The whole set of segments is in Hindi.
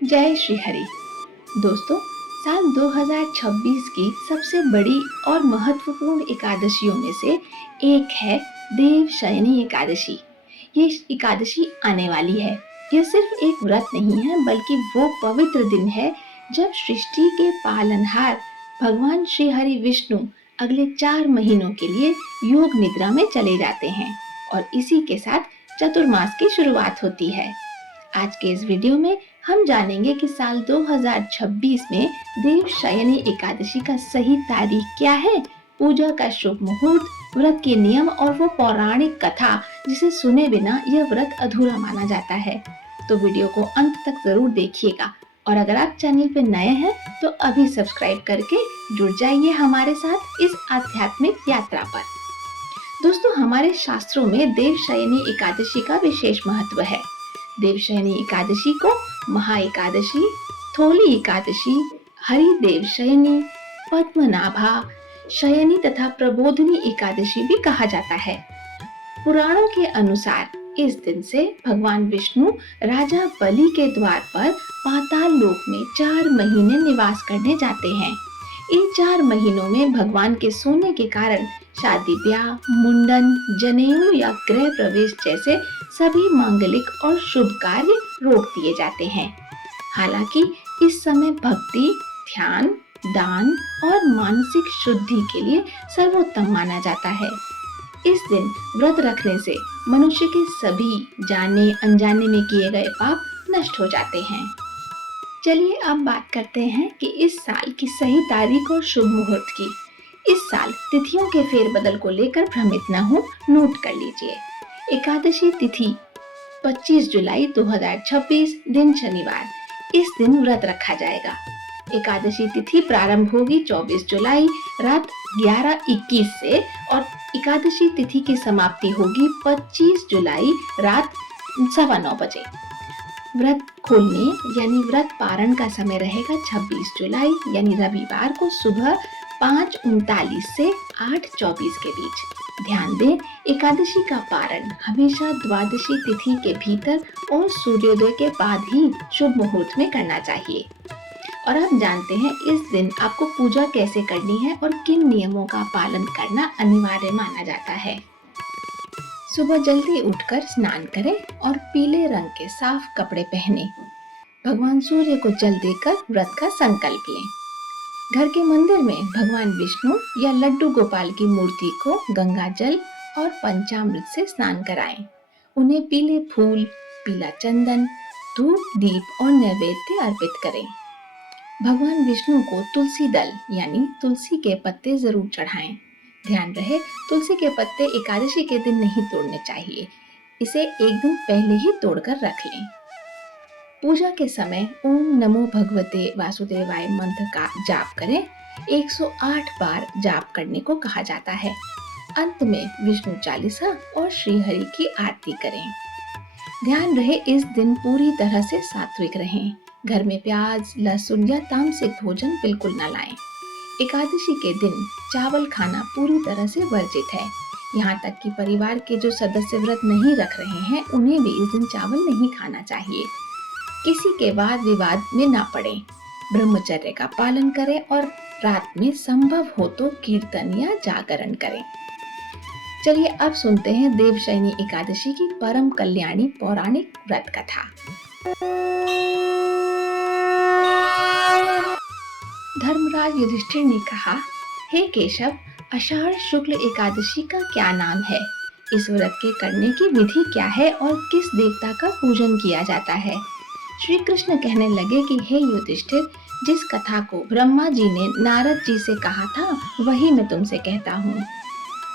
जय श्री हरि। दोस्तों, साल 2026 की सबसे बड़ी और महत्वपूर्ण एकादशियों में से एक है देवशयनी एकादशी। ये एकादशी आने वाली है। यह सिर्फ एक व्रत नहीं है, बल्कि वो पवित्र दिन है जब सृष्टि के पालनहार भगवान श्री हरि विष्णु अगले 4 महीनों के लिए योग निद्रा में चले जाते हैं और इसी के साथ चतुर्मास की शुरुआत होती है। आज के इस वीडियो में हम जानेंगे कि साल 2026 में देवशयनी एकादशी का सही तारीख क्या है, पूजा का शुभ मुहूर्त, व्रत के नियम और वो पौराणिक कथा जिसे सुने बिना यह व्रत अधूरा माना जाता है। तो वीडियो को अंत तक जरूर देखिएगा और अगर आप चैनल पे नए हैं तो अभी सब्सक्राइब करके जुड़ जाइए हमारे साथ इस आध्यात्मिक यात्रा पर। दोस्तों, हमारे शास्त्रों में देवशयनी एकादशी का विशेष महत्व है। देवशयनी एकादशी को महा एकादशी, थोली एकादशी, हरिदेव शयनी, पद्मनाभा शयनी तथा प्रबोधिनी एकादशी भी कहा जाता है। पुराणों के अनुसार इस दिन से भगवान विष्णु राजा बलि के द्वार पर पाताल लोक में 4 महीने निवास करने जाते हैं। इन 4 महीनों में भगवान के सोने के कारण शादी ब्याह, मुंडन, जनेऊ या गृह प्रवेश जैसे सभी मांगलिक और शुभ कार्य रोक दिए जाते हैं। हालांकि इस समय भक्ति, ध्यान, दान और मानसिक शुद्धि के लिए सर्वोत्तम माना जाता है। इस दिन व्रत रखने से मनुष्य के सभी जाने अनजाने में किए गए पाप नष्ट हो जाते हैं। चलिए अब बात करते हैं कि इस साल की सही तारीख और शुभ मुहूर्त की। इस साल तिथियों के फेरबदल को लेकर भ्रमित न हो, नोट कर लीजिए। एकादशी तिथि 25 जुलाई 2026 दिन शनिवार। इस दिन व्रत रखा जाएगा। एकादशी तिथि प्रारंभ होगी 24 जुलाई रात 11:21 से और एकादशी तिथि की समाप्ति होगी 25 जुलाई रात 9:15 बजे। व्रत खोलने यानी व्रत पारण का समय रहेगा 26 जुलाई यानी रविवार को सुबह 5:39 से 8:24 के बीच। ध्यान दें, एकादशी का पारण हमेशा द्वादशी तिथि के भीतर और सूर्योदय के बाद ही शुभ मुहूर्त में करना चाहिए। और आप जानते हैं इस दिन आपको पूजा कैसे करनी है और किन नियमों का पालन करना अनिवार्य माना जाता है। सुबह जल्दी उठकर स्नान करें और पीले रंग के साफ कपड़े पहने। भगवान सूर्य को जल देकर व्रत का संकल्प लें। घर के मंदिर में भगवान विष्णु या लड्डू गोपाल की मूर्ति को गंगा जल और पंचामृत से स्नान कराएं। उन्हें पीले फूल, पीला चंदन, धूप, दीप और नैवेद्य अर्पित करें। भगवान विष्णु को तुलसी दल यानी तुलसी के पत्ते जरूर चढ़ाएं। ध्यान रहे, तुलसी के पत्ते एकादशी के दिन नहीं तोड़ने चाहिए। इसे एक दिन पहले ही तोड़कर रख लें। पूजा के समय ओम नमो भगवते वासुदेवाय मंत्र का जाप करें। 108 बार जाप करने को कहा जाता है। अंत में विष्णु चालीसा और श्री हरि की आरती करें। ध्यान रहे, इस दिन पूरी तरह से सात्विक रहें। घर में प्याज, लहसुन या तामसिक भोजन बिल्कुल न लाएं। एकादशी के दिन चावल खाना पूरी तरह से वर्जित है। यहाँ तक कि परिवार के जो सदस्य व्रत नहीं रख रहे हैं उन्हें भी इस दिन चावल नहीं खाना चाहिए। किसी के वाद विवाद में ना पड़े। ब्रह्मचर्य का पालन करें और रात में संभव हो तो कीर्तन या जागरण करें। चलिए अब सुनते हैं देवशयनी एकादशी की परम कल्याणी पौराणिक व्रत कथा। धर्मराज युधिष्ठिर ने कहा, हे केशव, आषाढ़ शुक्ल एकादशी का क्या नाम है? इस व्रत के करने की विधि क्या है और किस देवता का पूजन किया जाता है? श्री कृष्ण कहने लगे कि हे युधिष्ठिर, जिस कथा को ब्रह्मा जी ने नारद जी से कहा था वही मैं तुमसे कहता हूँ।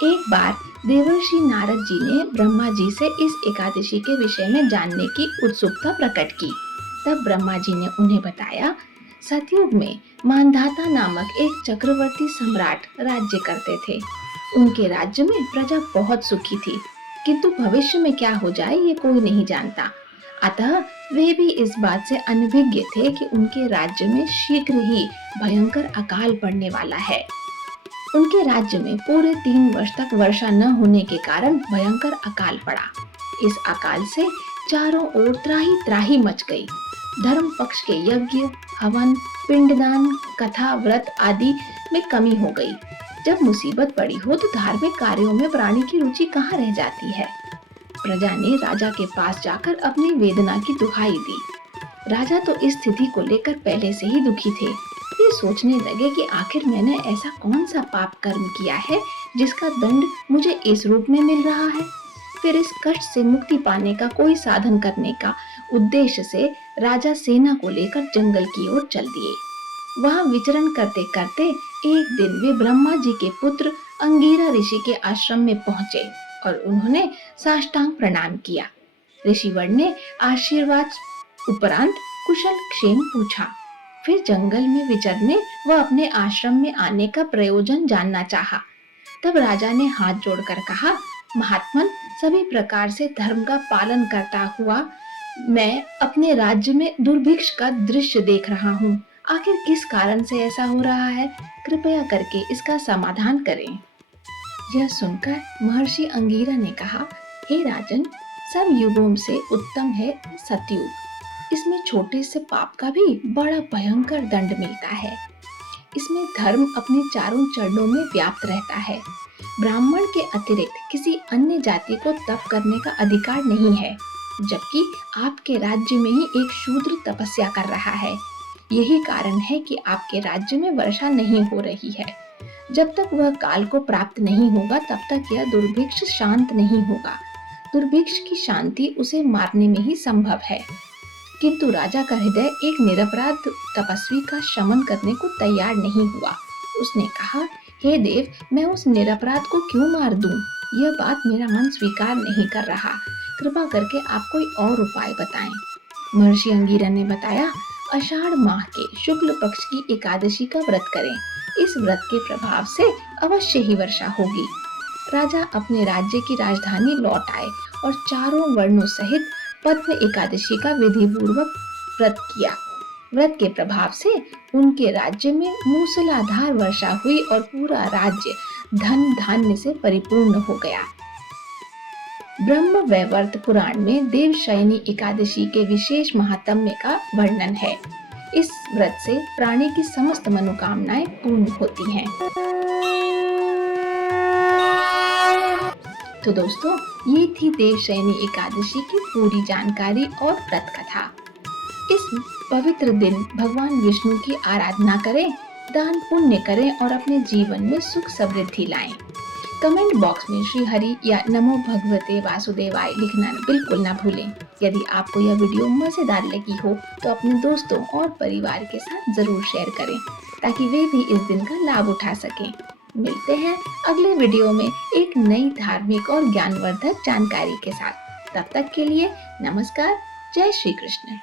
एक बार देवर्षि नारद जी ने ब्रह्मा जी से इस एकादशी के विषय में जानने की उत्सुकता प्रकट की। तब ब्रह्मा जी ने उन्हें बताया, सतयुग में मानधाता नामक एक चक्रवर्ती सम्राट राज्य करते थे। उनके राज्य में प्रजा बहुत सुखी थी, किंतु भविष्य में क्या हो जाए ये कोई नहीं जानता। अतः वे भी इस बात से अनभिज्ञ थे कि उनके राज्य में शीघ्र ही भयंकर अकाल पड़ने वाला है। उनके राज्य में पूरे 3 वर्ष तक वर्षा न होने के कारण भयंकर अकाल पड़ा। इस अकाल से चारों ओर त्राही त्राही मच गई। धर्म पक्ष के यज्ञ, हवन, पिंडदान, कथा, व्रत आदि में कमी हो गई। जब मुसीबत पड़ी हो तो धार्मिक कार्यों में प्राणी की रुचि कहाँ रह जाती है। प्रजा ने राजा के पास जाकर अपनी वेदना की दुहाई दी। राजा तो इस स्थिति को लेकर पहले से ही दुखी थे। वे सोचने लगे कि आखिर मैंने ऐसा कौन सा पाप कर्म किया है जिसका दंड मुझे इस रूप में मिल रहा है। फिर इस कष्ट से मुक्ति पाने का कोई साधन करने का उद्देश्य से राजा सेना को लेकर जंगल की ओर चल दिए। वहां विचरण करते करते एक दिन वे ब्रह्मा जी के पुत्र अंगिरा ऋषि के आश्रम में पहुंचे और उन्होंने साष्टांग प्रणाम किया। ऋषिवर ने आशीर्वाद उपरांत कुशल क्षेम पूछा। फिर जंगल में विचरने व अपने आश्रम में आने का प्रयोजन जानना चाहा। तब राजा ने हाथ जोड़कर कहा, महात्मन, सभी प्रकार से धर्म का पालन करता हुआ मैं अपने राज्य में दुर्भिक्ष का दृश्य देख रहा हूँ। आखिर किस कारण से ऐसा हो रहा है? कृपया करके इसका समाधान करें। यह सुनकर महर्षि अंगिरा ने कहा, हे राजन, सब युगों से उत्तम है सतयुग। इसमें छोटे से पाप का भी बड़ा भयंकर दंड मिलता है। इसमें धर्म अपने चारों चरणों में व्याप्त रहता है। ब्राह्मण के अतिरिक्त किसी अन्य जाति को तप करने का अधिकार नहीं है, जबकि आपके राज्य में ही एक शूद्र तपस्या कर रहा है। यही कारण है कि आपके राज्य में वर्षा नहीं हो रही है। जब तक वह काल को प्राप्त नहीं होगा तब तक यह दुर्भिक्ष शांत नहीं होगा। दुर्भिक्ष की शांति उसे मारने में ही संभव है। किंतु राजा का हृदय एक निरपराध तपस्वी का शमन करने को तैयार नहीं हुआ। उसने कहा, हे देव, मैं उस निरपराध को क्यों मार दूं? यह बात मेरा मन स्वीकार नहीं कर रहा। कृपा करके आप कोई और उपाय बताएं। महर्षि अंगिरा ने बताया, आषाढ़ माह के शुक्ल पक्ष की एकादशी का व्रत करें। इस व्रत के प्रभाव से अवश्य ही वर्षा होगी। राजा अपने राज्य की राजधानी लौट आए और चारों वर्णों सहित पद्म एकादशी का विधि पूर्वक व्रत किया। व्रत के प्रभाव से उनके राज्य में मूसलाधार वर्षा हुई और पूरा राज्य धन धान्य से परिपूर्ण हो गया। ब्रह्म वैवर्त पुराण में देवशयनी एकादशी के विशेष महात्म्य का वर्णन है। इस व्रत से प्राणी की समस्त मनोकामनाएं पूर्ण होती हैं। तो दोस्तों, ये थी देवशयनी एकादशी की पूरी जानकारी और व्रत कथा। इस पवित्र दिन भगवान विष्णु की आराधना करें, दान पुण्य करें और अपने जीवन में सुख समृद्धि लाएं। कमेंट बॉक्स में श्री हरि या नमो भगवते वासुदेवाय लिखना बिल्कुल ना भूलें। यदि आपको यह वीडियो मजेदार लगी हो तो अपने दोस्तों और परिवार के साथ जरूर शेयर करें ताकि वे भी इस दिन का लाभ उठा सकें। मिलते हैं अगले वीडियो में एक नई धार्मिक और ज्ञानवर्धक जानकारी के साथ। तब तक के लिए नमस्कार। जय श्री कृष्ण।